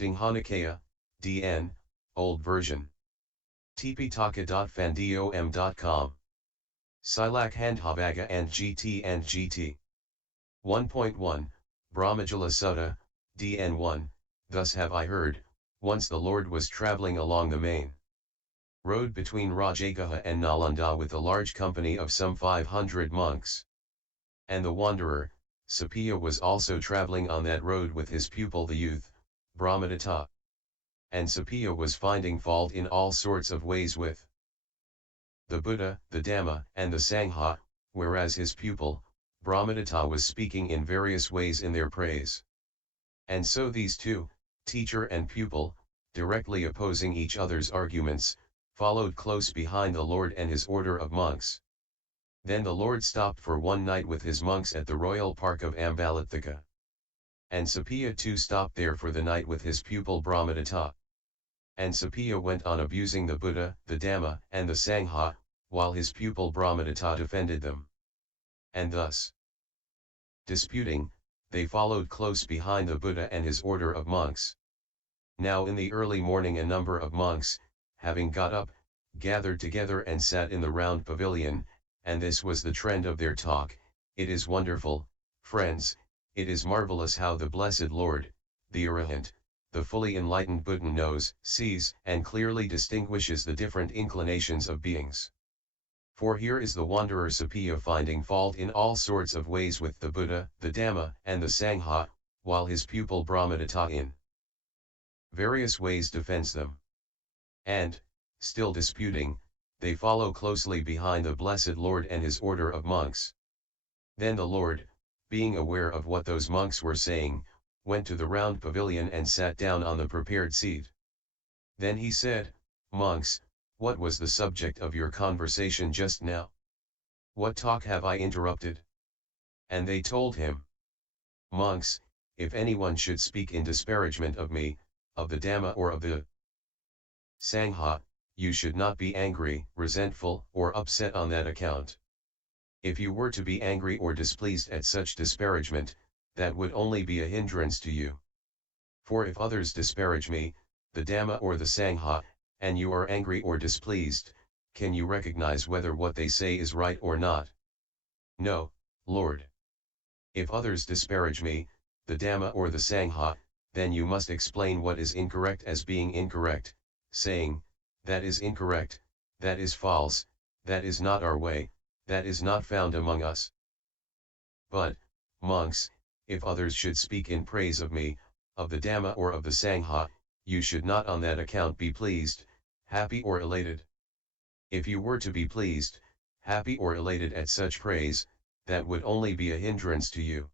Digha Nikaya, DN, Old Version. tptaka.fandom.com. Silak Handhavaga and GT. 1.1, Brahmajala Sutta, DN1, Thus have I heard, once the Lord was travelling along the main road between Rajagaha and Nalanda with a large company of some 500 monks. And the wanderer, Sapiya, was also travelling on that road with his pupil the youth, Brahmadatta. And Sapiya was finding fault in all sorts of ways with the Buddha, the Dhamma, and the Sangha, whereas his pupil, Brahmadatta, was speaking in various ways in their praise. And so these two, teacher and pupil, directly opposing each other's arguments, followed close behind the Lord and his order of monks. Then the Lord stopped for one night with his monks at the royal park of Ambalatthika. And Sapiya too stopped there for the night with his pupil Brahmadatta. And Sapiya went on abusing the Buddha, the Dhamma, and the Sangha, while his pupil Brahmadatta defended them. And thus, disputing, they followed close behind the Buddha and his order of monks. Now in the early morning a number of monks, having got up, gathered together and sat in the round pavilion, and this was the trend of their talk: "It is wonderful, friends, it is marvelous how the blessed Lord, the Arahant, the fully enlightened Buddha knows, sees, and clearly distinguishes the different inclinations of beings. For here is the wanderer Sapiya finding fault in all sorts of ways with the Buddha, the Dhamma, and the Sangha, while his pupil Brahmadatta in various ways defends them. And, still disputing, they follow closely behind the blessed Lord and his order of monks. Then the Lord, being aware of what those monks were saying, went to the round pavilion and sat down on the prepared seat. Then he said, 'Monks, what was the subject of your conversation just now? What talk have I interrupted?' And they told him, 'Monks, if anyone should speak in disparagement of me, of the Dhamma or of the Sangha, you should not be angry, resentful, or upset on that account. If you were to be angry or displeased at such disparagement, that would only be a hindrance to you. For if others disparage me, the Dhamma or the Sangha, and you are angry or displeased, can you recognize whether what they say is right or not? No, Lord. If others disparage me, the Dhamma or the Sangha, then you must explain what is incorrect as being incorrect, saying, that is incorrect, that is false, that is not our way, that is not found among us. But, monks, if others should speak in praise of me, of the Dhamma or of the Sangha, you should not on that account be pleased, happy or elated. If you were to be pleased, happy or elated at such praise, that would only be a hindrance to you.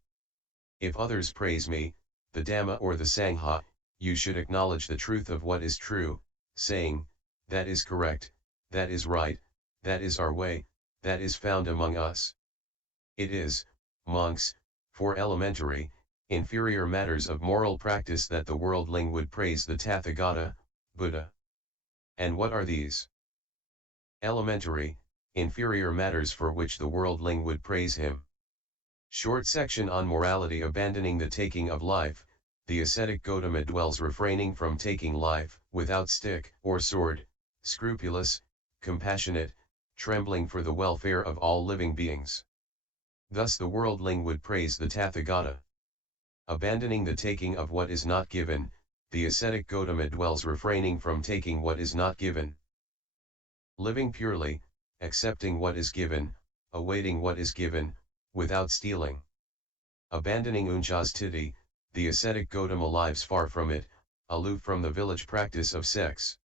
If others praise me, the Dhamma or the Sangha, you should acknowledge the truth of what is true, saying, that is correct, that is right, that is our way, that is found among us. It is, monks, for elementary, inferior matters of moral practice that the worldling would praise the Tathagata, Buddha. And what are these elementary, inferior matters for which the worldling would praise him? Short section on morality. Abandoning the taking of life, the ascetic Gautama dwells refraining from taking life, without stick or sword, scrupulous, compassionate, trembling for the welfare of all living beings. Thus the worldling would praise the Tathagata. Abandoning the taking of what is not given, the ascetic Gautama dwells refraining from taking what is not given. Living purely, accepting what is given, awaiting what is given, without stealing. Abandoning unjastiti, the ascetic Gautama lives far from it, aloof from the village practice of sex.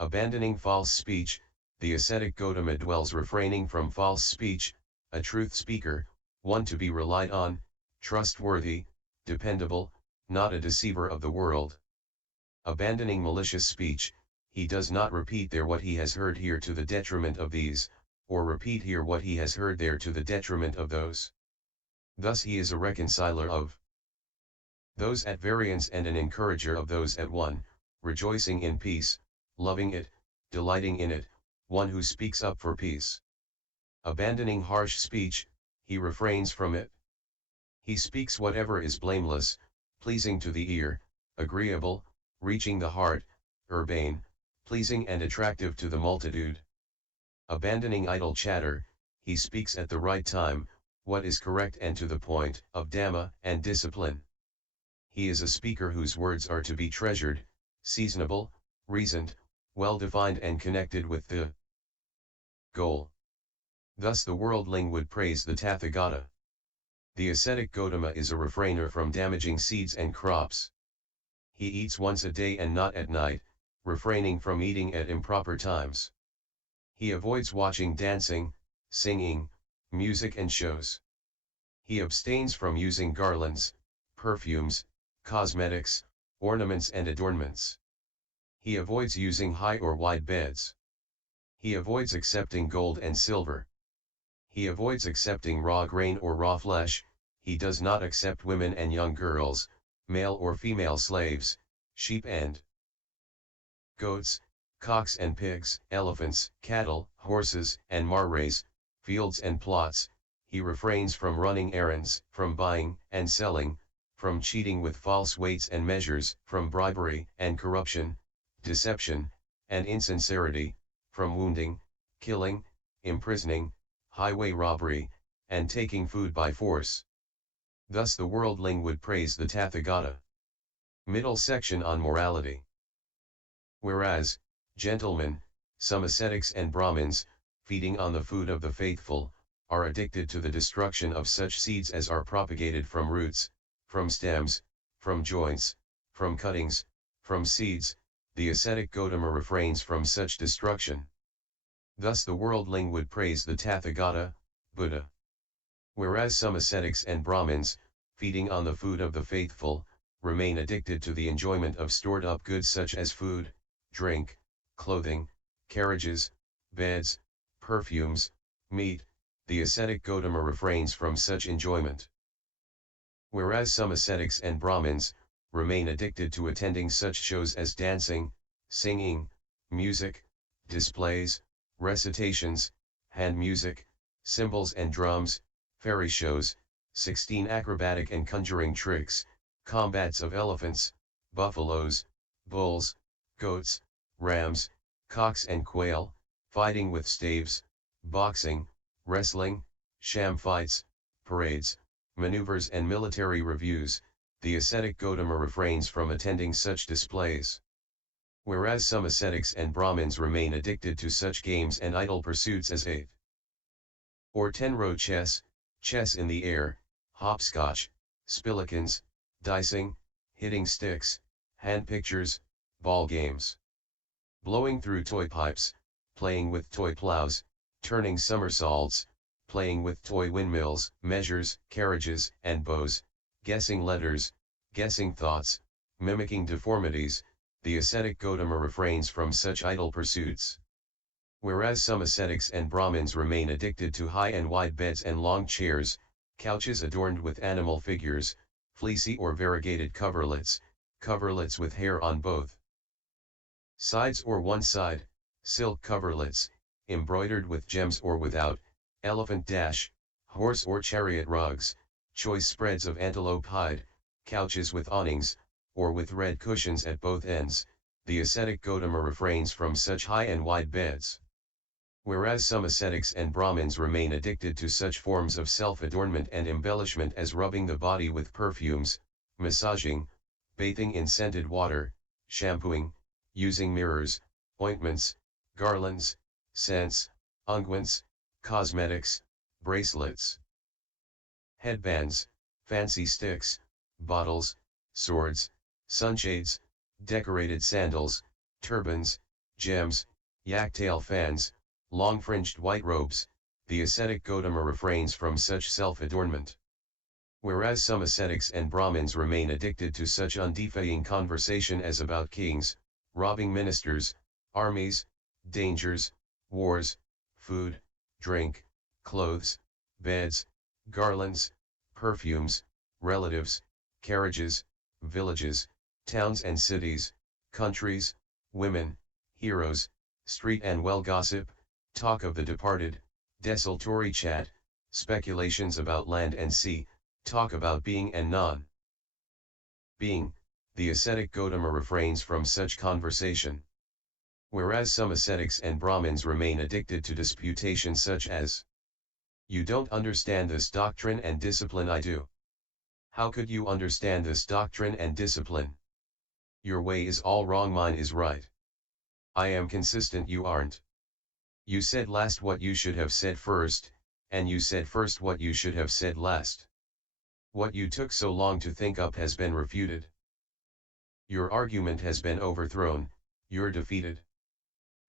Abandoning false speech, the ascetic Gautama dwells refraining from false speech, a truth speaker, one to be relied on, trustworthy, dependable, not a deceiver of the world. Abandoning malicious speech, he does not repeat there what he has heard here to the detriment of these, or repeat here what he has heard there to the detriment of those. Thus he is a reconciler of those at variance and an encourager of those at one, rejoicing in peace, loving it, delighting in it, one who speaks up for peace. Abandoning harsh speech, he refrains from it. He speaks whatever is blameless, pleasing to the ear, agreeable, reaching the heart, urbane, pleasing and attractive to the multitude. Abandoning idle chatter, he speaks at the right time, what is correct and to the point, of Dhamma and discipline. He is a speaker whose words are to be treasured, seasonable, reasoned, well-defined and connected with the goal. Thus the worldling would praise the Tathagata. The ascetic Gotama is a refrainer from damaging seeds and crops. He eats once a day and not at night, refraining from eating at improper times. He avoids watching dancing, singing, music and shows. He abstains from using garlands, perfumes, cosmetics, ornaments and adornments. He avoids using high or wide beds. He avoids accepting gold and silver. He avoids accepting raw grain or raw flesh. He does not accept women and young girls, male or female slaves, sheep and goats, cocks and pigs, elephants, cattle, horses and marais, fields and plots. He refrains from running errands, from buying and selling, from cheating with false weights and measures, from bribery and corruption, deception, and insincerity, from wounding, killing, imprisoning, highway robbery, and taking food by force. Thus the worldling would praise the Tathagata. Middle section on morality. Whereas, gentlemen, some ascetics and Brahmins, feeding on the food of the faithful, are addicted to the destruction of such seeds as are propagated from roots, from stems, from joints, from cuttings, from seeds. The ascetic Gotama refrains from such destruction. Thus the worldling would praise the Tathagata, Buddha. Whereas some ascetics and Brahmins, feeding on the food of the faithful, remain addicted to the enjoyment of stored up goods such as food, drink, clothing, carriages, beds, perfumes, meat. The ascetic Gotama refrains from such enjoyment. Whereas some ascetics and Brahmins, remain addicted to attending such shows as dancing, singing, music, displays, recitations, hand music, cymbals and drums, fairy shows, 16 acrobatic and conjuring tricks, combats of elephants, buffaloes, bulls, goats, rams, cocks and quail, fighting with staves, boxing, wrestling, sham fights, parades, maneuvers and military reviews. The ascetic Gotama refrains from attending such displays. Whereas some ascetics and Brahmins remain addicted to such games and idle pursuits as 8 or 10-row chess, chess in the air, hopscotch, spillikins, dicing, hitting sticks, hand pictures, ball games, blowing through toy pipes, playing with toy plows, turning somersaults, playing with toy windmills, measures, carriages, and bows, guessing letters, guessing thoughts, mimicking deformities. The ascetic Gotama refrains from such idle pursuits. Whereas some ascetics and Brahmins remain addicted to high and wide beds and long chairs, couches adorned with animal figures, fleecy or variegated coverlets, coverlets with hair on both sides or one side, silk coverlets, embroidered with gems or without, elephant dash, horse or chariot rugs, choice spreads of antelope hide, couches with awnings, or with red cushions at both ends. The ascetic Gotama refrains from such high and wide beds. Whereas some ascetics and Brahmins remain addicted to such forms of self-adornment and embellishment as rubbing the body with perfumes, massaging, bathing in scented water, shampooing, using mirrors, ointments, garlands, scents, unguents, cosmetics, bracelets, headbands, fancy sticks, bottles, swords, sunshades, decorated sandals, turbans, gems, yak-tail fans, long-fringed white robes. The ascetic Gotama refrains from such self-adornment. Whereas some ascetics and Brahmins remain addicted to such undefying conversation as about kings, robbing ministers, armies, dangers, wars, food, drink, clothes, beds, garlands, perfumes, relatives, carriages, villages, towns and cities, countries, women, heroes, street and well gossip, talk of the departed, desultory chat, speculations about land and sea, talk about being and non-being, the ascetic Gautama refrains from such conversation. Whereas some ascetics and Brahmins remain addicted to disputation such as, "You don't understand this doctrine and discipline, I do. How could you understand this doctrine and discipline? Your way is all wrong, mine is right. I am consistent, you aren't. You said last what you should have said first, and you said first what you should have said last. What you took so long to think up has been refuted. Your argument has been overthrown, you're defeated.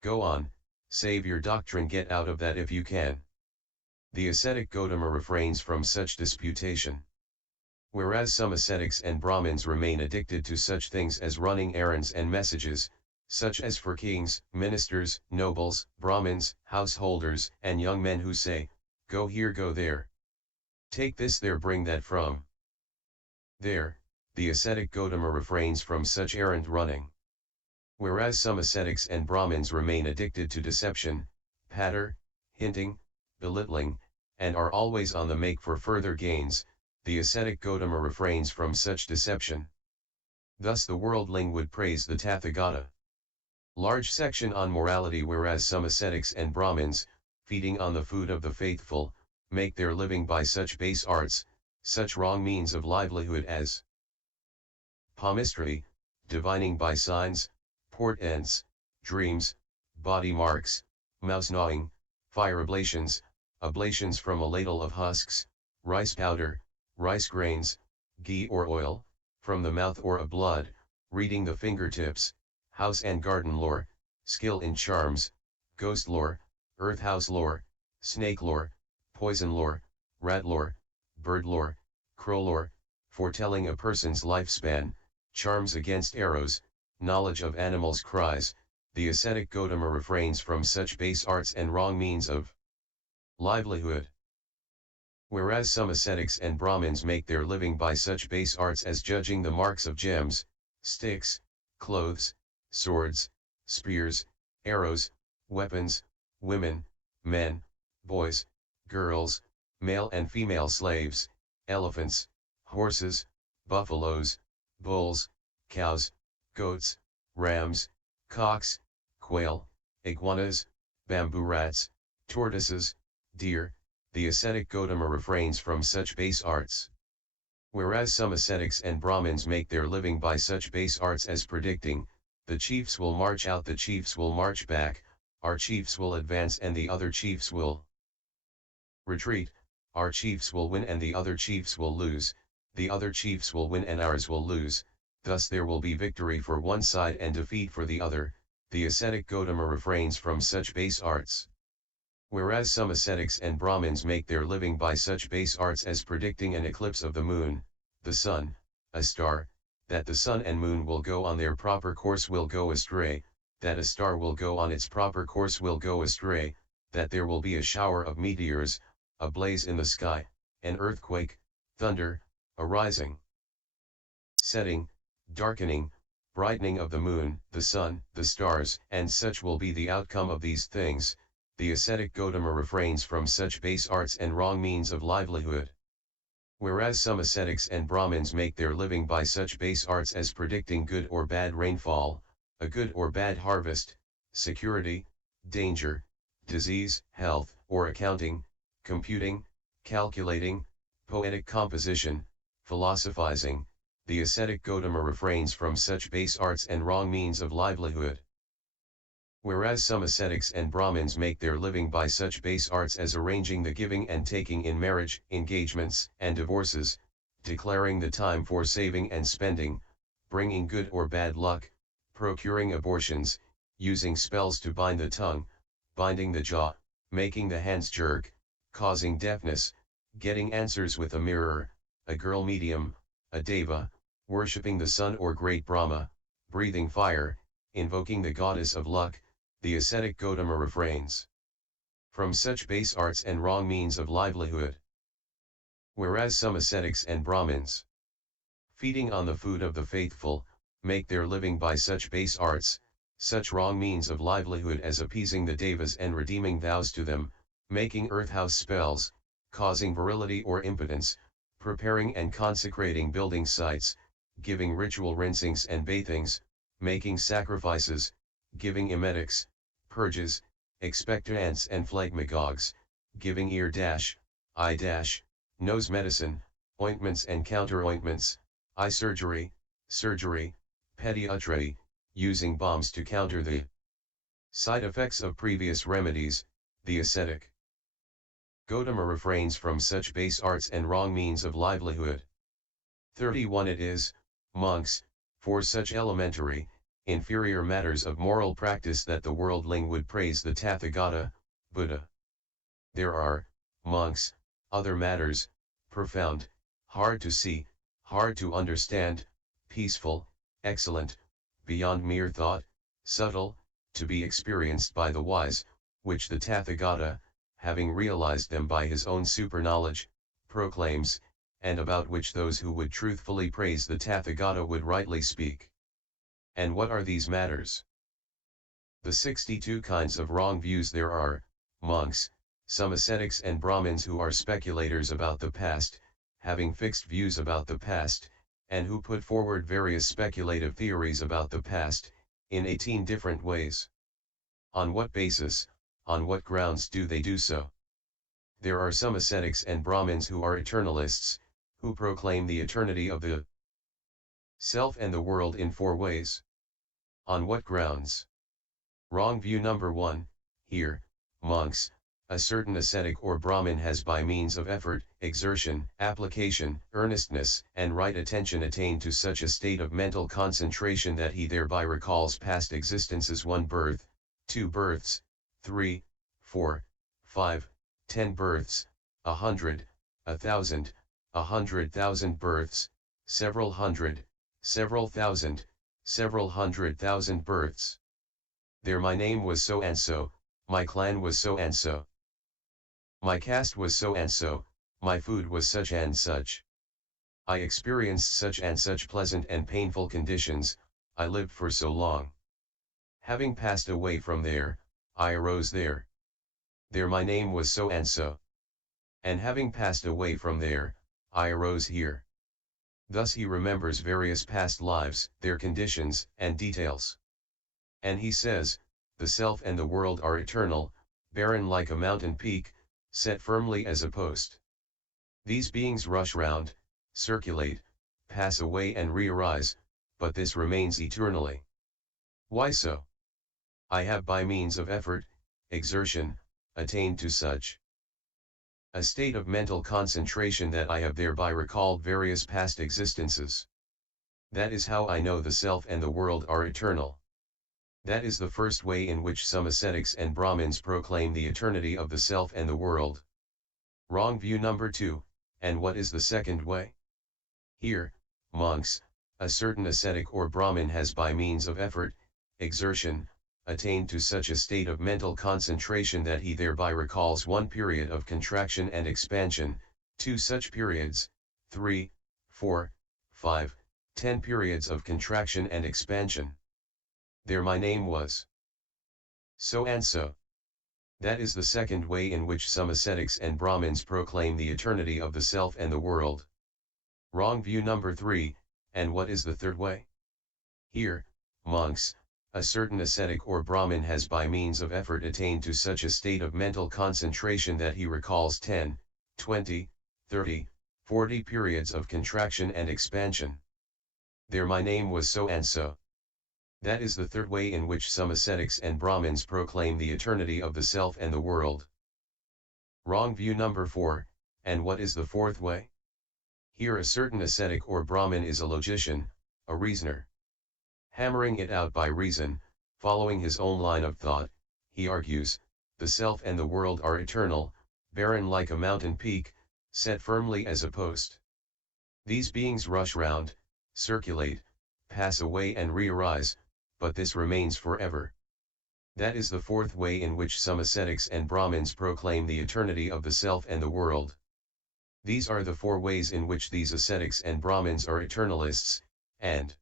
Go on, save your doctrine, get out of that if you can." The ascetic Gautama refrains from such disputation. Whereas some ascetics and Brahmins remain addicted to such things as running errands and messages, such as for kings, ministers, nobles, Brahmins, householders, and young men who say, "Go here, go there. Take this there, bring that from there," the ascetic Gautama refrains from such errand running. Whereas some ascetics and Brahmins remain addicted to deception, patter, hinting, belittling, and are always on the make for further gains, the ascetic Gautama refrains from such deception. Thus the worldling would praise the Tathagata. Large section on morality. Whereas some ascetics and Brahmins, feeding on the food of the faithful, make their living by such base arts, such wrong means of livelihood as palmistry, divining by signs, portents, dreams, body marks, mouse gnawing, fire ablations, ablations from a ladle of husks, rice powder, rice grains, ghee or oil, from the mouth or of blood, reading the fingertips, house and garden lore, skill in charms, ghost lore, earth house lore, snake lore, poison lore, rat lore, bird lore, crow lore, foretelling a person's lifespan, charms against arrows, knowledge of animals' cries. The ascetic Gautama refrains from such base arts and wrong means of livelihood. Whereas some ascetics and Brahmins make their living by such base arts as judging the marks of gems, sticks, clothes, swords, spears, arrows, weapons, women, men, boys, girls, male and female slaves, elephants, horses, buffaloes, bulls, cows, goats, rams, cocks, quail, iguanas, bamboo rats, tortoises, deer. The ascetic Gautama refrains from such base arts. Whereas some ascetics and Brahmins make their living by such base arts as predicting, "The chiefs will march out, the chiefs will march back, our chiefs will advance and the other chiefs will retreat, our chiefs will win and the other chiefs will lose, the other chiefs will win and ours will lose, thus there will be victory for one side and defeat for the other." The ascetic Gautama refrains from such base arts. Whereas some ascetics and Brahmins make their living by such base arts as predicting an eclipse of the moon, the sun, a star, that the sun and moon will go on their proper course, will go astray, that a star will go on its proper course, will go astray, that there will be a shower of meteors, a blaze in the sky, an earthquake, thunder, a rising, setting, darkening, brightening of the moon, the sun, the stars, and such will be the outcome of these things. The ascetic Gautama refrains from such base arts and wrong means of livelihood. Whereas some ascetics and Brahmins make their living by such base arts as predicting good or bad rainfall, a good or bad harvest, security, danger, disease, health, or accounting, computing, calculating, poetic composition, philosophizing, the ascetic Gautama refrains from such base arts and wrong means of livelihood. Whereas some ascetics and Brahmins make their living by such base arts as arranging the giving and taking in marriage, engagements, and divorces, declaring the time for saving and spending, bringing good or bad luck, procuring abortions, using spells to bind the tongue, binding the jaw, making the hands jerk, causing deafness, getting answers with a mirror, a girl medium, a deva, worshipping the sun or great Brahma, breathing fire, invoking the goddess of luck. The ascetic Gautama refrains from such base arts and wrong means of livelihood. Whereas some ascetics and Brahmins, feeding on the food of the faithful, make their living by such base arts, such wrong means of livelihood as appeasing the devas and redeeming vows to them, making earth house spells, causing virility or impotence, preparing and consecrating building sites, giving ritual rinsings and bathings, making sacrifices, giving emetics, purges, expectorants and phlegmagogues, giving ear dash, eye dash, nose medicine, ointments and counter-ointments, eye surgery, pediatry, using bombs to counter the side effects of previous remedies, the ascetic. Gautama refrains from such base arts and wrong means of livelihood. 31 It is, monks, for such elementary, inferior matters of moral practice that the worldling would praise the Tathagata, Buddha. There are, monks, other matters, profound, hard to see, hard to understand, peaceful, excellent, beyond mere thought, subtle, to be experienced by the wise, which the Tathagata, having realized them by his own superknowledge, proclaims, and about which those who would truthfully praise the Tathagata would rightly speak. And what are these matters? The 62 kinds of wrong views. There are, monks, some ascetics and Brahmins who are speculators about the past, having fixed views about the past, and who put forward various speculative theories about the past, in 18 different ways. On what basis, on what grounds do they do so? There are some ascetics and Brahmins who are eternalists, who proclaim the eternity of the self and the world in 4 ways. On what grounds? Wrong view number 1, here, monks, a certain ascetic or Brahmin has by means of effort, exertion, application, earnestness, and right attention attained to such a state of mental concentration that he thereby recalls past existences: 1 birth, 2 births, 3, 4, 5, 10 births, 100, 1,000, 100,000 births, several hundred, several thousand, several 100,000 births. There my name was so and so, my clan was so and so. My caste was so and so, my food was such and such. I experienced such and such pleasant and painful conditions, I lived for so long. Having passed away from there, I arose there. There my name was so and so. And having passed away from there, I arose here. Thus he remembers various past lives, their conditions and details. And he says, the self and the world are eternal, barren like a mountain peak, set firmly as a post. These beings rush round, circulate, pass away and re-arise, but this remains eternally. Why so? I have by means of effort, exertion, attained to such a state of mental concentration that I have thereby recalled various past existences. That is how I know the self and the world are eternal. That is the first way in which some ascetics and Brahmins proclaim the eternity of the self and the world. Wrong view number 2, and what is the second way? Here, monks, a certain ascetic or Brahmin has by means of effort, exertion, attained to such a state of mental concentration that he thereby recalls 1 period of contraction and expansion, 2 such periods, 3, 4, 5, 10 periods of contraction and expansion. There my name was so and so. That is the second way in which some ascetics and Brahmins proclaim the eternity of the self and the world. Wrong view number 3, and what is the third way? Here, monks, a certain ascetic or Brahmin has by means of effort attained to such a state of mental concentration that he recalls 10, 20, 30, 40 periods of contraction and expansion. There my name was so and so. That is the third way in which some ascetics and Brahmins proclaim the eternity of the self and the world. Wrong view number 4, and what is the fourth way? Here a certain ascetic or Brahmin is a logician, a reasoner. Hammering it out by reason, following his own line of thought, he argues, the self and the world are eternal, barren like a mountain peak, set firmly as a post. These beings rush round, circulate, pass away and re-arise, but this remains forever. That is the fourth way in which some ascetics and Brahmins proclaim the eternity of the self and the world. These are the 4 ways in which these ascetics and Brahmins are eternalists, and